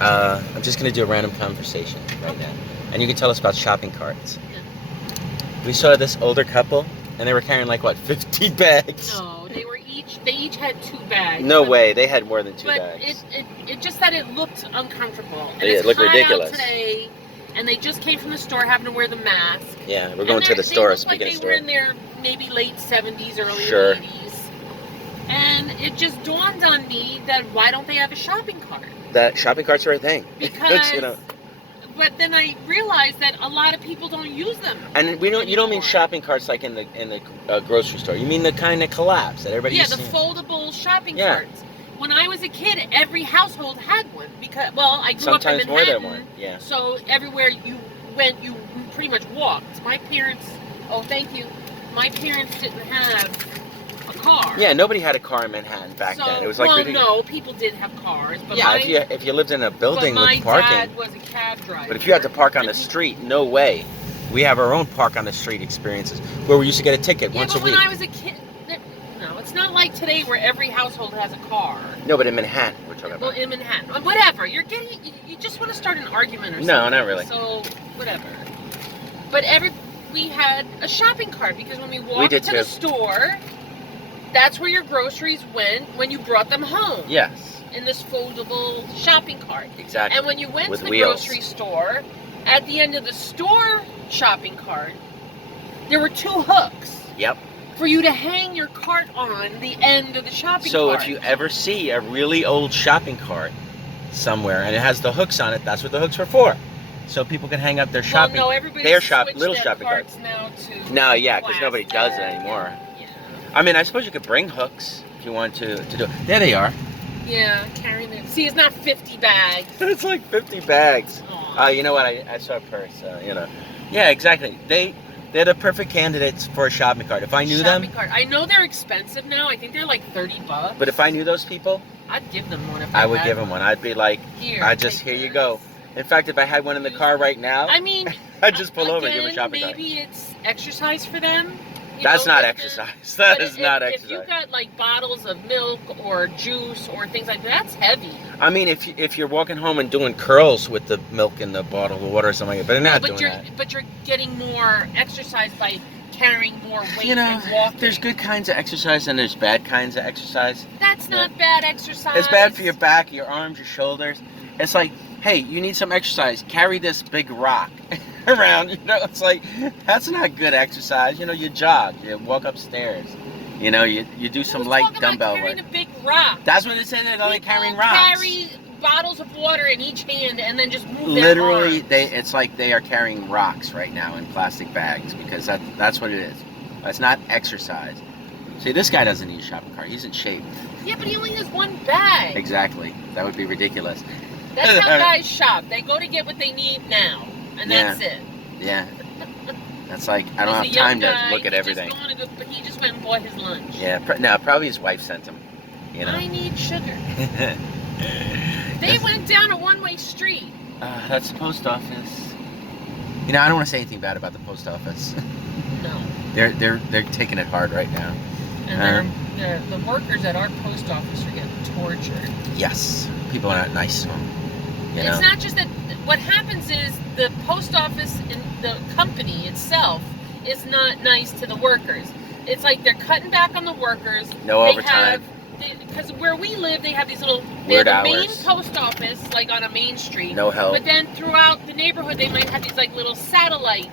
I'm just going to do a random conversation right now. And you can tell us about shopping carts. Yeah. We saw this older couple, and they were carrying like, what, 50 bags? No, they each had 2 bags. No way, they had more than 2 but bags. It just that it looked uncomfortable. And It it's looked hot ridiculous. out today, and they just came from the store having to wear the mask. Yeah, we're going to the store. Speaking of store. They were in their maybe late 70s, early Sure. 80s. And it just dawned on me that why don't they have a shopping cart? That shopping carts are a thing. Because, you know. But then I realized that a lot of people don't use them. And you don't mean shopping carts like in the grocery store. You mean the kind that collapse that everybody. Yeah, the foldable shopping Yeah. carts. When I was a kid, every household had one because, well, I grew Sometimes up in Manhattan. more than one. Yeah. So everywhere you went, you pretty much walked. My parents, oh, thank you. My parents didn't have a car. Yeah, nobody had a car in Manhattan back then. It was like ridiculous. no, people did have cars. But yeah, if you lived in a building with parking. My dad was a cab driver. But if you had to park on the street, no way. We have our own park on the street experiences where we used to get a ticket once a week. When I was a kid, no, it's not like today where every household has a car. No, but in Manhattan we're talking about. Well, in Manhattan, whatever. You just want to start an argument or something. No, not really. So whatever. But we had a shopping cart because when we walked to the store, that's where your groceries went when you brought them home. Yes. In this foldable shopping cart. Exactly. And when you went to the wheels. grocery store, at the end of the store shopping cart, there were 2 hooks. Yep. For you to hang your cart on the end of the shopping cart. So if you ever see a really old shopping cart somewhere and it has the hooks on it, that's what the hooks were for. So people can hang up their shopping. Well, no, everybody's little shopping carts now to. No, yeah, because nobody does it anymore. Yeah. I mean, I suppose you could bring hooks if you want to do it. There they are. Yeah, carrying them. See, it's not 50 bags. It's like 50 bags. You know what? I saw a purse. You know. Yeah, exactly. They're the perfect candidates for a shopping cart. If I knew them. Cart. I know they're expensive now. I think they're like $30. But if I knew those people, I'd give them one. I would give them one. I'd be like, here you go. In fact, if I had one in the car right now, I mean, I'd just pull over and give them a shopping cart. Maybe it's exercise for them. That's not exercise. That is not exercise. If you got like bottles of milk or juice or things like that, that's heavy. I mean, if you're walking home and doing curls with the milk in the bottle of water or something like that, but they're not doing that. But you're getting more exercise by carrying more weight and walking. There's good kinds of exercise and there's bad kinds of exercise. That's not bad exercise. It's bad for your back, your arms, your shoulders. It's like, hey, you need some exercise. Carry this big rock around. You know, it's like, that's not good exercise. You know, you jog, you walk upstairs. You know, you do some light dumbbell work. Carrying a big rock. That's what they say. They're only carrying rocks. Carry bottles of water in each hand and then just move literally it's like they are carrying rocks right now in plastic bags because that's what it is. It's not exercise. See, this guy doesn't need a shopping cart. He's in shape. Yeah, but he only has one bag. Exactly. That would be ridiculous. That's how guys shop. They go to get what they need now, and that's it. Yeah. That's like, I don't have time to look at everything. He just went and bought his lunch. Yeah, no, probably his wife sent him. You know? I need sugar. They went down a one-way street. That's the post office. You know, I don't want to say anything bad about the post office. No. They're taking it hard right now. And the workers at our post office are getting tortured. Yes. People are not nice to them. It's not just that. What happens is the post office and the company itself is not nice to the workers. It's like they're cutting back on the workers. No overtime. Because where we live, they have these little weird hours. Main post office, like on a main street. No help. But then throughout the neighborhood, they might have these like little satellite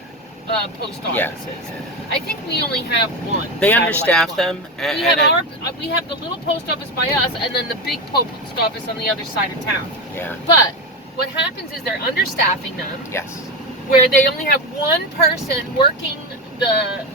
post offices. Yes. I think we only have one. They understaff them. We have the little post office by us, and then the big post office on the other side of town. Yeah. But what happens is they're understaffing them. Yes. Where they only have one person working the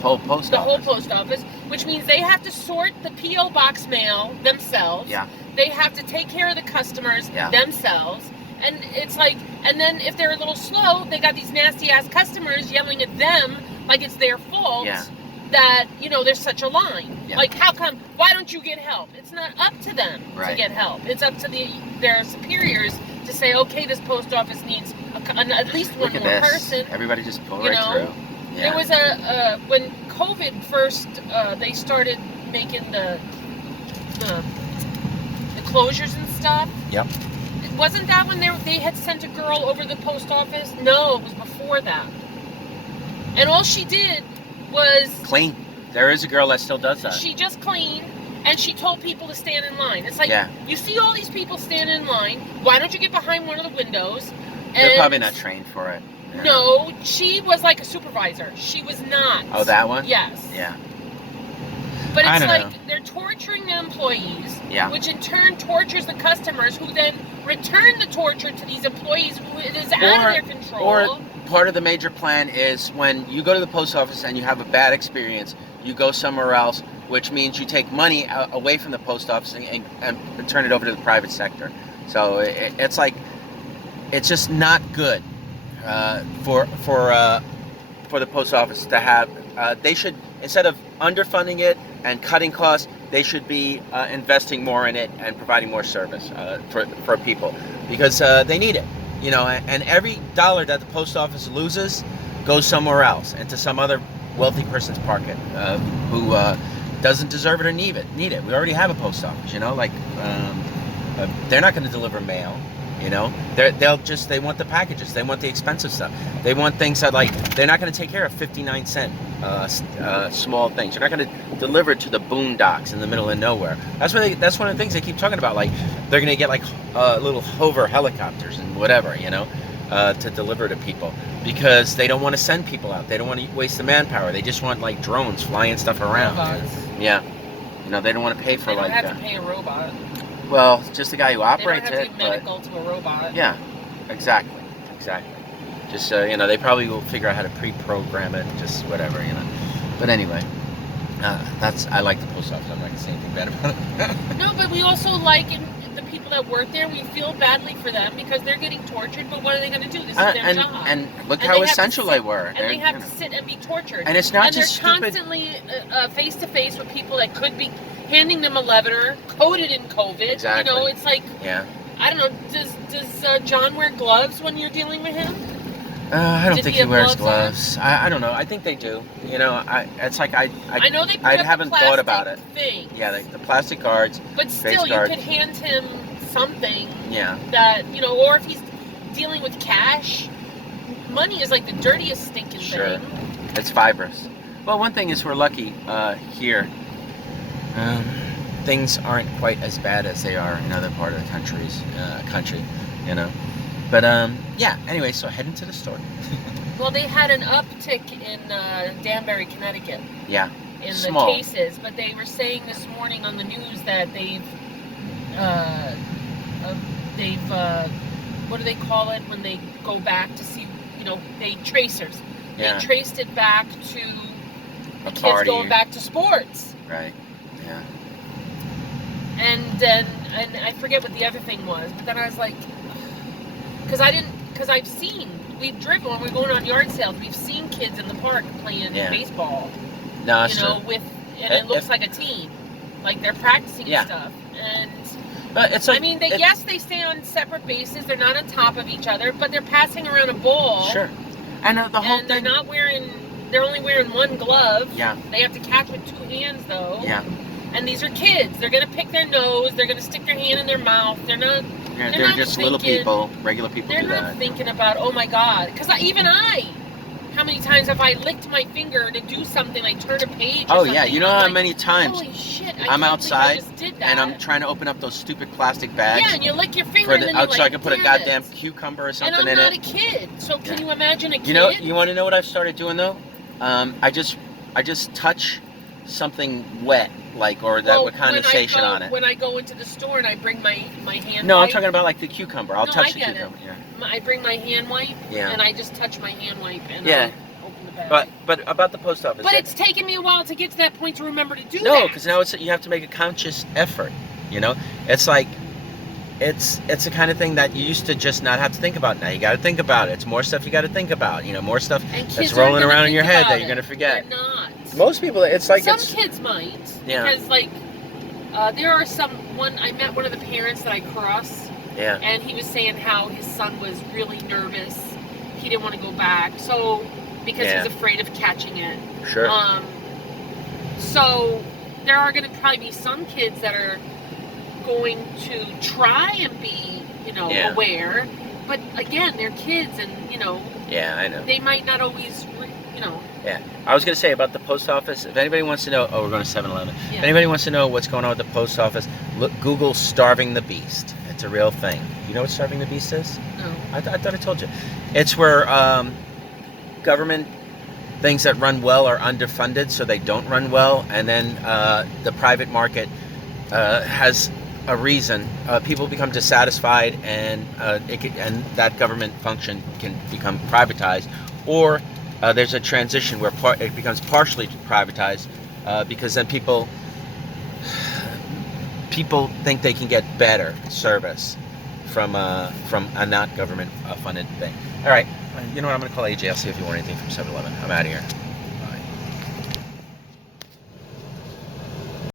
whole post office, which means they have to sort the P.O. box mail themselves. Yeah. They have to take care of the customers themselves. And it's like, and then if they're a little slow, they got these nasty ass customers yelling at them like it's their fault that, you know, there's such a line. Yeah. Like, how come, why don't you get help? It's not up to them to get help. It's up to their superiors to say, okay, this post office needs at least one more person. Everybody just pull right through. Yeah. There was when COVID first, they started making the closures and stuff. Yep. wasn't that when they had sent a girl over to the post office? No, it was before that. And all she did was... Clean. There is a girl that still does that. She just cleaned, and she told people to stand in line. It's like, you see all these people standing in line, why don't you get behind one of the windows? They're probably not trained for it. Yeah. No, she was like a supervisor. She was not. Oh, that one? Yes. Yeah. But it's like they're torturing the employees, which in turn tortures the customers, who then return the torture to these employees, who it is out of their control. Or part of the major plan is when you go to the post office and you have a bad experience, you go somewhere else, which means you take money away from the post office and turn it over to the private sector. So it's like, it's just not good for the post office to have. They should, instead of underfunding it and cutting costs, they should be investing more in it and providing more service for people, because they need it. You know, and every dollar that the post office loses goes somewhere else, into some other wealthy person's pocket who doesn't deserve it or need it. We already have a post office, you know, like they're not going to deliver mail. You know, they want the packages, they want the expensive stuff, they want things that, like, they're not going to take care of 59-cent small things. They're not going to deliver to the boondocks in the middle of nowhere. That's one of the things they keep talking about. Like, they're going to get like little hover helicopters and whatever, you know, to deliver to people, because they don't want to send people out. They don't want to waste the manpower. They just want like drones flying stuff around. Robots. Yeah, you know, they don't want to pay for they don't like. have to pay a robot. Well, just the guy who operates they don't have it. To be medical to a robot. Yeah, exactly. Just you know, they probably will figure out how to pre-program it, just whatever, you know. But anyway, I like the post office. I'm not gonna say anything bad about it. No, but we also like the people that work there. We feel badly for them because they're getting tortured. But what are they going to do? This is their job. And look how essential they were. And they have to sit and be tortured. And it's not just stupid. And they're constantly face to face with people that could be handing them a letter coated in COVID. Exactly. You know, it's like, I don't know. Does John wear gloves when you're dealing with him? I don't think he wears gloves. I don't know. I think they do. You know, it's like I know they put I up haven't the thought about it. Things. Yeah, the plastic guards. But still, you could hand him something. Yeah. That, you know, or if he's dealing with cash, money is like the dirtiest stinking thing. It's fibrous. Well, one thing is we're lucky here. Things aren't quite as bad as they are in other part of the country, you know. But yeah. Anyway, so heading to the store. Well, they had an uptick in Danbury, Connecticut. Yeah. In the cases, but they were saying this morning on the news that they've what do they call it when they go back to see? You know, tracers. Yeah. They traced it back to the kids going back to sports. Right. Yeah. And then I forget what the other thing was, but then I was like, because we've driven when we're going on yard sales, we've seen kids in the park playing baseball. No, you know, and it looks like a team, like they're practicing stuff. And it's like, I mean, they stay on separate bases. They're not on top of each other, but they're passing around a ball. Sure. And the whole thing. They're only wearing one glove. Yeah. They have to catch with two hands though. Yeah. And these are kids. They're gonna pick their nose. They're gonna stick their hand in their mouth. They're not. They're just little people. Regular people. They're not thinking about, oh my God, because how many times have I licked my finger to do something, like turn a page? Oh yeah, you know how many times holy shit, I'm outside just did that. and I'm trying to open up those stupid plastic bags. Yeah, and you lick your finger and then you're so I can put a goddamn cucumber or something in it. And I'm not a kid, so can you imagine a kid? You know, you want to know what I've started doing though? I just touch something wet, like, or that with condensation on it. When I go into the store and I bring my hand No, wipe, I'm talking about like the cucumber. I'll touch the cucumber. Yeah. I bring my hand wipe and I just touch my hand wipe and I open the bag. But about the post office. But it's taken me a while to get to that point to remember to do that. No, because now you have to make a conscious effort. You know, it's like it's the kind of thing that you used to just not have to think about. Now you got to think about it. It's more stuff you got to think about. You know, more stuff that's rolling around in your head that you're gonna forget. They're not. Most people, it's like some kids might. Yeah. Because like there are I met one of the parents that I cross. Yeah. And he was saying how his son was really nervous. He didn't want to go back. So because he's afraid of catching it. Sure. So there are going to probably be some kids that are going to try and be, aware. But again, they're kids, and Yeah, I know. they might not always, Yeah, I was gonna say about the post office. If anybody wants to know, oh, we're going to 7-Eleven. Yeah. If anybody wants to know what's going on with the post office, look, Google "starving the beast." It's a real thing. You know what starving the beast is? No. I thought I told you. It's where government things that run well are underfunded, so they don't run well, and then the private market has a reason. People become dissatisfied, and and that government function can become privatized, or there's a transition where it becomes partially privatized because then people think they can get better service from a not government funded thing. All right, you know what? I'm going to call AJ. I'll see if you want anything from 7-Eleven. I'm out of here.